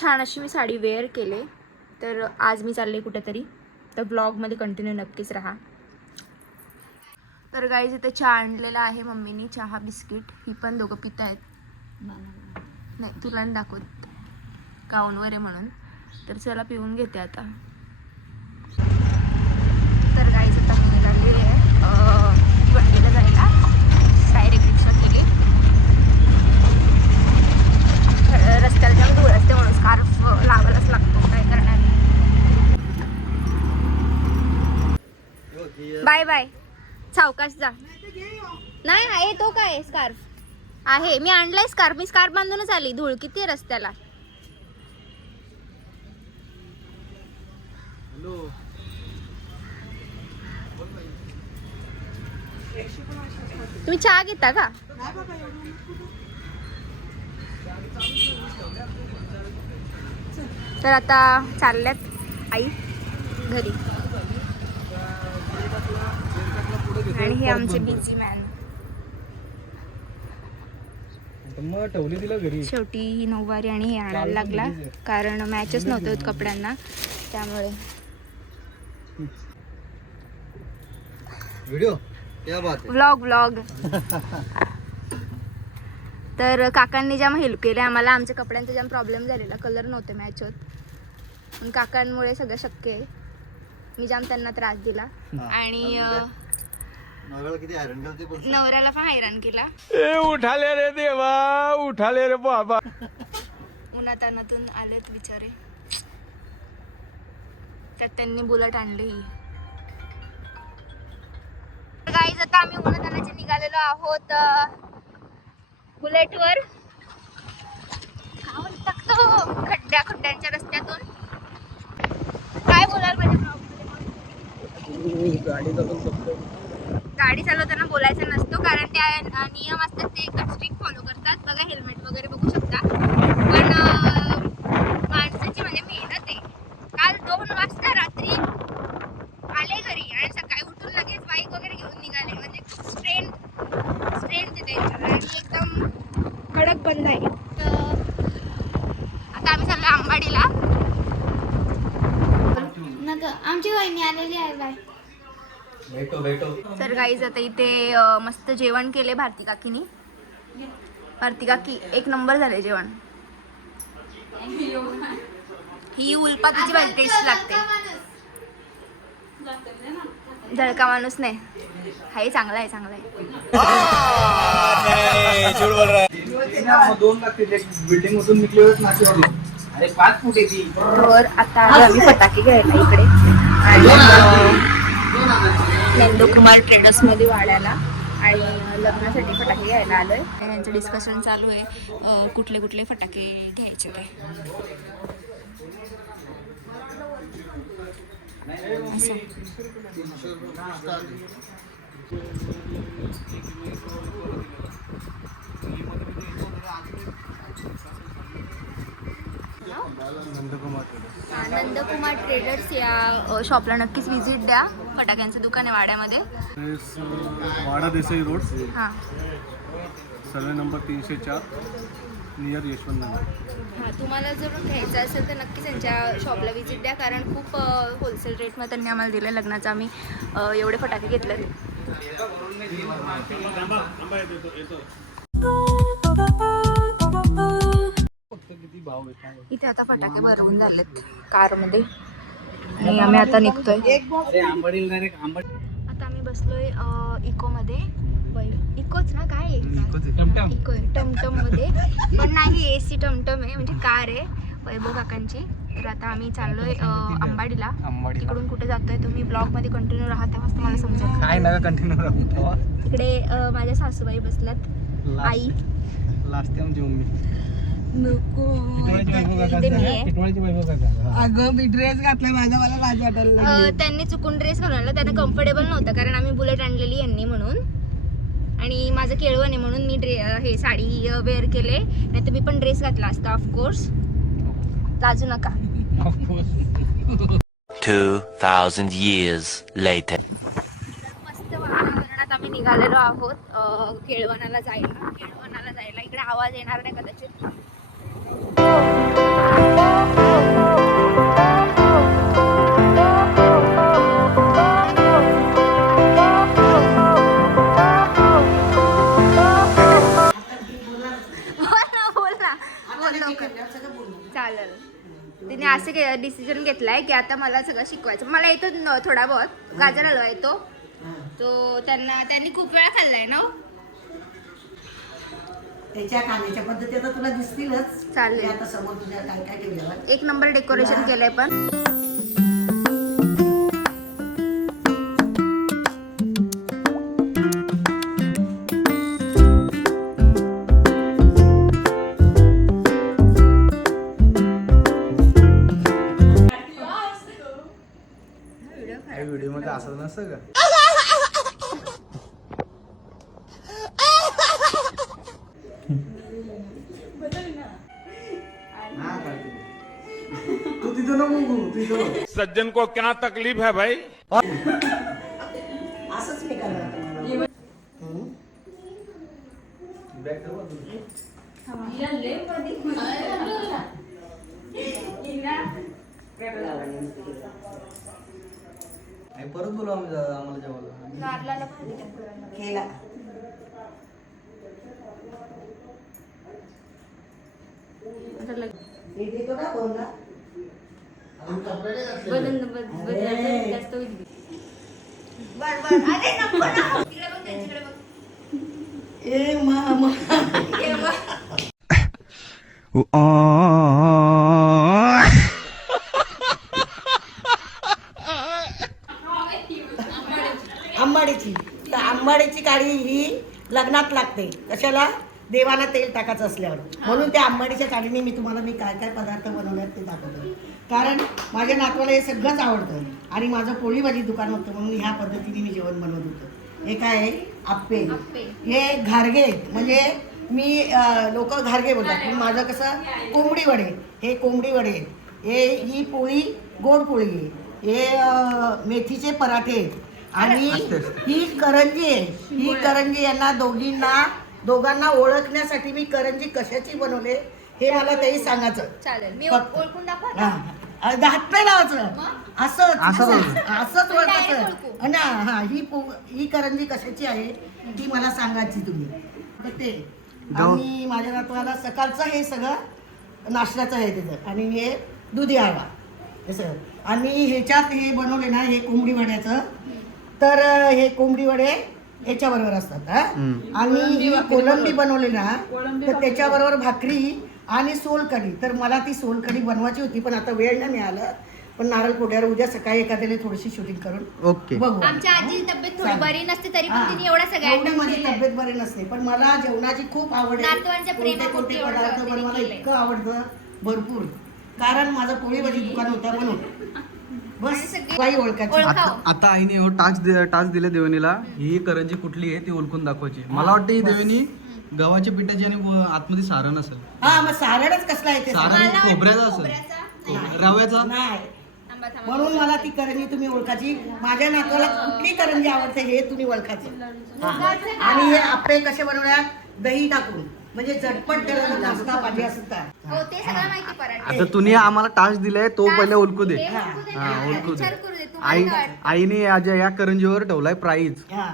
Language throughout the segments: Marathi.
छान अशी मी साडी वेअर केले. तर आज मी चालले कुठेतरी, तर ब्लॉगमध्ये कंटिन्यू नक्कीच राहा. तर गाईज इथे चहा आणलेला आहे मम्मीनी, चहा बिस्किट. ही पण दोघं पित आहेत. नाही तुला नाही दाखवत, गाऊनवर आहे म्हणून. तर चला पिऊन घेते आता. तर गाईज आता मी निघाली आहे वंडीला जायला. डायरेक्ट रिक्षा केली. रस्त्याला जाऊन धूळ असते म्हणून स्कार्फ लावायलाच लागतो, काय करणार. Bye bye. सावकाश जा. नाही आहे तो काय स्कार्फ आहे, मी आणलाय स्कार्फ. मी स्कार्फ बांधूनच आली. धूळ किती आहे रस्त्याला. तुम्ही चहा घेता का? तर आता चालल्यात आई घरी. आणि हे आमचे बिझी मॅन. शेवटी ही नऊवारी आणि हे आणायला लागला, कारण मॅचच नव्हते होत कपड्यांना, त्यामुळे. व्लॉग तर काकांनी जाम हेल्प केले आम्हाला. आमच्या कपड्यांचा जाम प्रॉब्लेम झालेला, कलर नव्हते मॅच होत. पण काकांमुळे सगळं शक्य आहे. मी जाम त्यांना त्रास दिला आणि नवऱ्याला पण हैराण केला. उठाले रे देवा, उठाले रे बाबा. उन्हातानातून आलेत बिचारे. त्यात त्यांनी बुलेट आणली. गाईज आता आम्ही उन्हातानाचे निघालेलो आहोत बुलेटवर. खाऊन टाकतो खड्ड्यांच्या रस्त्यातून. काय बोलाल म्हणजे गाडी चालवताना बोलायचं नसतो, कारण त्या नियम असतात ते एकदम स्ट्रिक्ट फॉलो करतात. बघा हेल्मेट वगैरे बघू शकता. पण माणसाची म्हणजे मेहनत आहे. काल 2 वाजता रात्री आले घरी आणि सकाळी उठून लगेच बाईक वगैरे घेऊन निघाले. म्हणजे स्ट्रेंथ देते आणि एकदम कडक बंद आहे. आता आम्ही चाललो आंबाडीला. आमची वहिनी आलेली आहे. बाय. तर गाईज आता इथे मस्त जेवण केले भारती काकीनी. भारती काकी एक नंबर झाले जेवण. ही उलपातीची भाजी टेस्ट लागते. झळका माणूस नाही, हाय चांगला आहे, चांगला आहे. आता आम्ही फटाके घ्यायला इकडे आणि नंदकुमार ट्रेडर्स मध्ये वाड्याला, आणि लग्नासाठी फटाके घ्यायला आलोय. यांचं डिस्कशन चालू आहे कुठले कुठले फटाके घ्यायचे ते. असं नंदकुमार ट्रेडर्स या शॉपला नक्कीच व्हिजिट द्या. फटाक्यांचं दुकान आहे वाड्यामध्ये. वाडा देसाई रोड. हां, सर्वे नंबर 304 नियर यशवंत नगर. हां, तुम्हाला जर घ्यायचं असेल तर नक्कीच त्यांच्या शॉपला व्हिजिट द्या, कारण खूप होलसेल रेटमध्ये त्यांनी आम्हाला दिलं. लग्नाचं आम्ही एवढे फटाके घेतले. इथे आता फटाके भरवून झालेत कारमध्ये आणि आम्ही आता निघतोय. आता आम्ही बसलोय इकोमध्ये. इकोच ना, काय इको आहे टमटम मध्ये, पण नाही AC टमटम आहे, म्हणजे कार आहे वैभव काकांची. तर आता आम्ही चाललोय आंबाडीला. तिकडून कुठे जातोय तुम्ही ब्लॉग मध्ये कंटिन्यू राहा, तेव्हाच तुम्हाला समजेल. काय नका कंटिन्यू राहू. तिकडे माझ्या सासूबाई बसल्यात. आई लास्ट आमची मम्मी. नको अगं मी ड्रेस घातलाय माझा, मला लाज वाटायला. त्यांनी चुकून ड्रेस घालून आणला. त्यांना कम्फर्टेबल नव्हतं, कारण आम्ही बुलेट आणलेली यांनी म्हणून, आणि माझं केळवण आहे म्हणून मी हे साडी वेअर केले. नाही तर मी पण ड्रेस घातला असता ऑफकोर्स. लाजू नका. 2000 years later. मस्त वातावरणात आम्ही निघालेलो आहोत केळवणाला जायला. इकडे आवाज येणार नाही कदाचित. बोल ना बोल लवकर. चालेल. तिने असं डिसिजन घेतलाय की आता मला सगळं शिकवायचं. मला येतो थोडा बहुत गाजर हलवा येतो. तो त्यांनी खूप वेळा खाल्लाय ना हो? त्याच्या खाण्याच्या पद्धती आता तुला दिसतीलच. चालेल. ते आता समोर तुझ्या काय काय ठेवल्यावर एक नंबर डेकोरेशन केलंय पण. व्हिडिओ मध्ये असं नसतं का? तू तिथं नको तिथं सज्जन को क्या तकलीफ है भाई? असंच मी करणार. परत बोलू आम्हाला जेवायला केला मी देतो ना बोलला. ए मामा आंबाडीची. तर आंबाडीची काळी ही लग्नात लागते. कशाला? देवाला तेल टाकायचं असल्यावर. म्हणून त्या आंबाडीच्या काळीने मी काय काय पदार्थ बनवल्यात ते दाखवतो. कारण माझ्या नातवाला हे सगळंच आवडतं आणि माझं पोळी भाजी दुकान होतं म्हणून ह्या पद्धतीने मी जेवण बनवत होतो. हे काय आहे? आप्पे. हे घारगे म्हणजे मी लोक घारगे बोलतात पण माझं कसं कोंबडी वडे. हे कोंबडी वडे. ही पोळी गोड पोळी आहे. हे मेथीचे पराठे आहेत. आणि ही करंजी आहे. ही करंजी यांना दोघांना ओळखण्यासाठी मी करंजी कशाची बनवले हे मला तेही सांगायचं. चालेल. मी फक्त. ओळखून दाखव. हात नाही लावायचं. असंच ओळखायचं. ओळखू. ना हा ही करंजी कशाची आहे ती मला सांगायची तुम्ही. तर ते आणि माझ्या नातवाला सकाळचं हे सगळं नाश्त्याचं आहे त्याचं. आणि हे दुधी हळवा तसं. आणि ह्याच्यात हे बनवले ना हे कोंबडी वड्याचं. तर हे कोंबडी वडे याच्याबरोबर असतात. आणि ही कोलंबी बनवली ना तर त्याच्याबरोबर भाकरी आणि सोलकढी. तर मला ती सोलकढी बनवायची होती पण आता वेळ नाही मिळाला. पण नारळ फोड्यावर उद्या सकाळी एखाद्याने थोडीशी शूटिंग करून बघू. आमच्या आजी तब्येत थोडी बरी नसते तरी पण तिने एवढा सगळ्या एवढी item माझी केले. तब्येत बरी नसते पण मला जेवणाची खूप आवड आहे. नातवांच्या प्रेमापोटी कोणते एवढं पदार्थ तिने बनवायला केलंय. इतकं आवडतं भरपूर. कारण माझं पोळी भाजी दुकान होतं म्हणून बस सगळी काही ओळखायची. ओळखाव. आता आईने टास्क दिले देवणीला. ही करंजी कुठली आहे ती ओळखून दाखवायची. मला वाटतं ही देवणी गव्हाच्या पिठाची आणि आतमध्ये सारण असेल. हा मग सारणच कसला आहे ते सारण मला खोबऱ्याचं असेल. खोबऱ्याचा? रव्याचा. नाही. थांबा, थांबा. म्हणून मला ती करंजी तुम्ही ओळखायची. माझ्या नातवाला कुठली करंजी आवडते हे तुम्ही ओळखायचं. हा. आणि हे आप्पे कसे बनवण्यात दही टाकून म्हणजे झटपट त्याला नाश्ता पाहिजे असतात. हो ते सगळं माहिती पराठे. आता तुम्ही आम्हाला टास्क दिलाय तो पहिले ओळखू दे. हे ओळखू दे ना. हा, ओळखू दे. विचार करू दे. तुम्हाला काय वाटतं? आईने या करंजीवर ठेवलाय प्राईज. हा.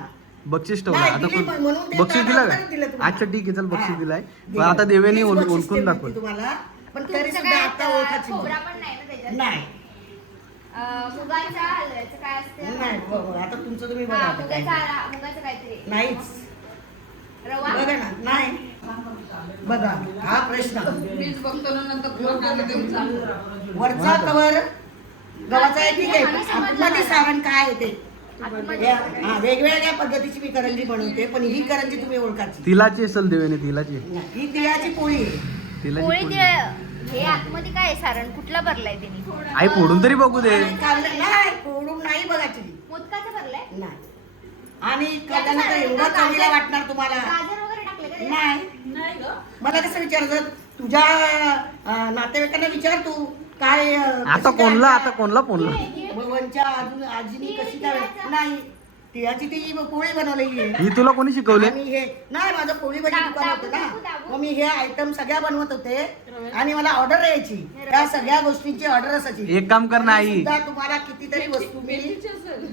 बक्षीस ठेवलं. नाही, आता दिली पण म्हणून ते बक्षीस दिलं दिलं काय? तुम्हाला. अच्छा ठीक आहे चल बक्षीस हा. दिलाय. दिलं. आता देवेने हीच बक्षीस ओळखून ठेवली दाखव. तुम्हाला पण तरी तुमचं सुद्धा काय आता आता ओळखायची खोबरा पण नाही ना त्याच्यात. नाही. मुगाच्या हलव्याचं काय असतं? नाही बघू, आता तुमचं तुम्ही बघा हा, आता काय. मुगाचं काहीतरी नाहीच. रवा. बघा ना नाही. बघा हा प्रश्न. वरचा कवर गव्हाचा आहे ठीक आहे. आतमध्ये सारण काय आहे ते हा, वेगवेगळ्या पद्धतीची मी करंजी बनवते पण ही करंजी तुम्ही ओळखायची. तिलाची असेल देवेने तिलाची. ही तिळाची पोळी आहे. तिलाची पोळी पोळी. हे आतमध्ये काय आहे सारण? कुठला भरलाय तिने? आई फोडून तरी बघू दे. नाही फोडून नाही बघायची. मोदकाचं भरलंय? नाही. आणि कदाना तर एवढं चांगलं वाटणार तुम्हाला. गाजर वगैरे टाकले का? नाही. मला कसं विचारायचं तुझ्या नातेवाईकांना विचार तू काय आता कोणला फोनला. भगवानच्या अजून आजीनी कशी काय नाही तिळाची ती पोळी बनवलेली आहे. ही तुला कोणी शिकवले? आणि हे नाही, माझं पोळी भाजी दुकान होतं ना, मग मी हे आयटम सगळ्या बनवत होते आणि मला ऑर्डर यायची. त्या सगळ्या गोष्टींची ऑर्डर असायची. एक काम कर ना आई, सुद्धा तुम्हाला कितीतरी वस्तू मी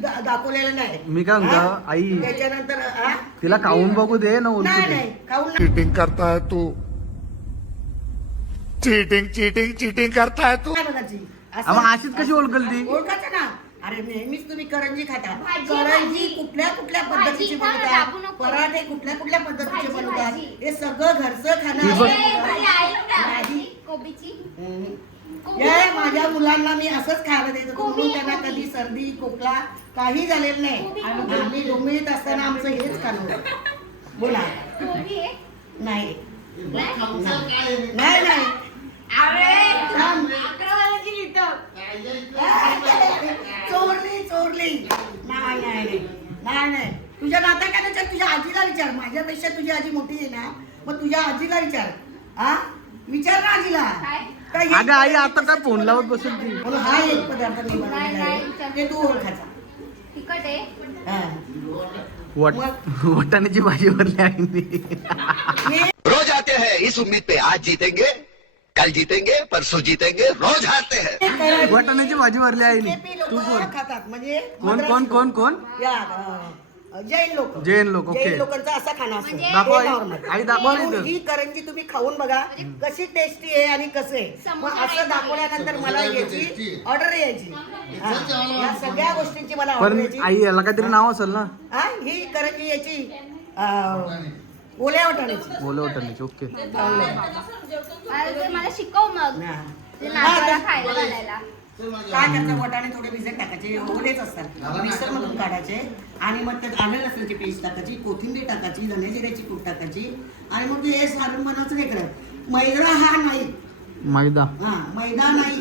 दाखवलेल्या नाही. मी काय म्हणतो हा? आई, त्याच्यानंतर हा? तिला खाऊन बघू दे ना, नाही ओळखू दे. नाही खाऊन नाही. चीटिंग करता है तू, चीटिंग चीटिंग चीटिंग करता है तू. काय बघायची? मग अशीच कशी ओळखल ती? ओळखायचं ना. अरे नेहमीच तुम्ही करंजी खाता. भाजी, करंजी भाजी. कुठल्या कुठल्या पद्धतीची भाजी, हा, दाबू बनवतात, नको. पराठे कुठल्या कुठल्या पद्धतीचे भाजी, बनवतात, भाजी. हे सगळं घरचं ही खाणं बघ. भाजी. कोबीची हे माझ्या मुलांना मी असंच खायला देत होतो, कोबी, म्हणून त्यांना कोबी. कधी सर्दी खोकला काही झालेलं नाही. कोबी, आणि आम्ही डोंबिवलीत असताना आमचं हेच खाणं होतं. बोला. कोबी आहे नाही नाही? नाही नाही थांब. चोरली नाही नाही नाही नाही नाही. तुझ्या नात्या काय विचार, तुझ्या आजीला विचार. माझ्यापेक्षा तुझी आजी मोठी आहे ना, मग तुझ्या आजीला विचार. हा विचार ना आजीला. काय? काय हे- अगं आई, आता काय फोन लावत बसेल ती? म्हणून हा एक पदार्थ मी बनवलेला नाही, नाही, आहे विचार. ते तू ओळखायचा. तिखट आहे. हा. वटाण्याची भाजी भरली आईने. हे रोज आते हैं इस उम्मीद पे आज जीतेंगे, कल जीतेंगे, परसों जीतेंगे, रोज हारते हैं. करायचं. वटाण्याची भाजी भरली आईने. BJP तू लोकं कोण? खातात म्हणजे कोण मद्रासी कोण कोण लोकं. कोण? या जैन लोक. जैन लोक, ओके. जैन लोकांचा असा खाना असतो. म्हणजे- दाखव आई. हे normal. आई दाखव म्हणून इथं. ही करंजी तुम्ही खाऊन बघा कशी टेस्टी आहे आणि कसं आहे. मग समोसा असं टाईप दाखवल्यानंतर मला याची ऑर्डर यायची. हा. या सगळ्या गोष्टींची मला ऑर्डर पण यायची. आई, याला काहीतरी नाव असेल ना? हा ही करंजी याची ओल्या वाटाण्याची. बोले वटाण्याची, ओके. मला शिकव मग हा. ते नाश्त्याला खायला घालायला. काय करतात, वाटाणे थोडे भिजत टाकायचे, ओलेच असतात, मिक्सर मधून काढायचे आणि मग त्यात आलं लसणाची पेस्ट टाकायची, कोथिंबीर टाकायची, धने जिऱ्याची कूट टाकायची आणि मग हे सारण बनवायचं नाही करायचं. मैदा हा नाही, मैदा. हा मैदा नाही,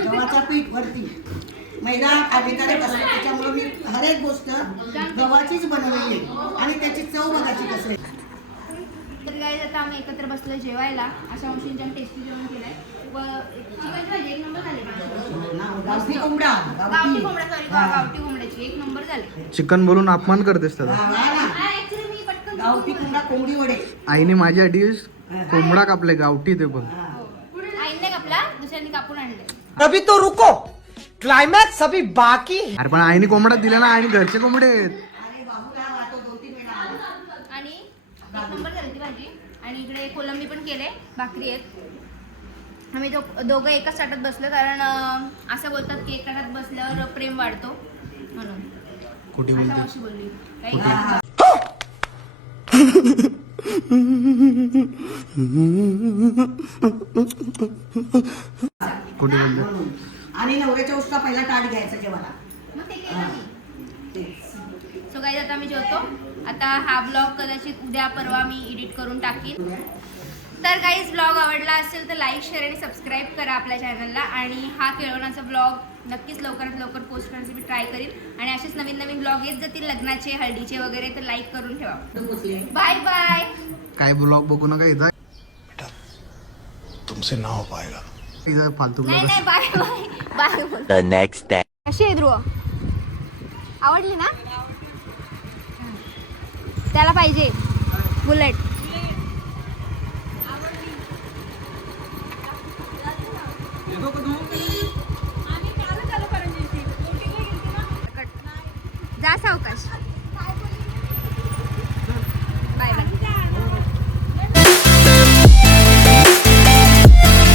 गव्हाचा पीठ वरती. मैदा हानिकारक असतो, त्याच्यामुळे मी हर एक गोष्ट गव्हाचीच बनवलेली आहे आणि त्याची चव बघायची कसं आहे. तर काय आता आम्ही एकत्र बसलो जेवायला. अशा औषधींच्या टेस्टी जेवण केलंय व चिकनची भाजी एक नंबर झाली. गावठी कोंबडा, गावठी कोंबडा, सॉरी गावठी कोंबड्याची एक नंबर झाली. चिकन बोलून अपमान करतेस त्याचा. ऍक्च्युली मी पटकन गावठी कोंबडा, कोंबडी वडे. आईने माझ्यासाठी कोंबडा कापले, गावठी ते पण. आईने कापला, दुसऱ्यांनी कापून आणले. अभी तो रुको, क्लाइमैक्स अभी बाकी है. अरे पण आईने कोंबडा दिला ना, आईने घरचे कोंबडे आहेत. अरे बाबूला वाटतो 2-3 वेळा आला. आणि एक नंबर झाली ती भाजी. आणि इकडे कोलंबी पण केले, भाकरी आहेत. आम्ही दोघं एकाच ताटात बसलो कारण असं बोलतात की एका ताटात बसल्यावर प्रेम वाढतो म्हणून. कुठे अशा बोलते? मावशी बोलली काही कुठे बोलते? म्हणून. आणि नवऱ्याच्या उष्टा पहिला ताट घ्यायचा जेवायला. मग ते केलं मी. तेच. सो गाईज आता आम्ही जेवतो. आता हा ब्लॉग कदाचित उद्या परवा मी एडिट करून टाकीन. तर गाईज ब्लॉग आवडला असेल तर लाईक, शेअर आणि सबस्क्राईब करा आपल्या चॅनलला. आणि हा केळवणाचा ब्लॉग नक्कीच लवकरात लवकर पोस्ट करण्याची मी ट्राय करीन. आणि असेच नवीन नवीन ब्लॉग येत जातील लग्नाचे, हळदीचे वगैरे, तर लाईक करून ठेवा. Bye bye. काय ब्लॉग बघू नका इथं. तुमसे ना हो पाएगा. इथं फालतू नाही ब्लॉग. नाही बाय बाय बाय बोल. The next day. कशी आहे ध्रुव? आवडली ना? त्याला पाहिजे बुलेट. जा सावकाश.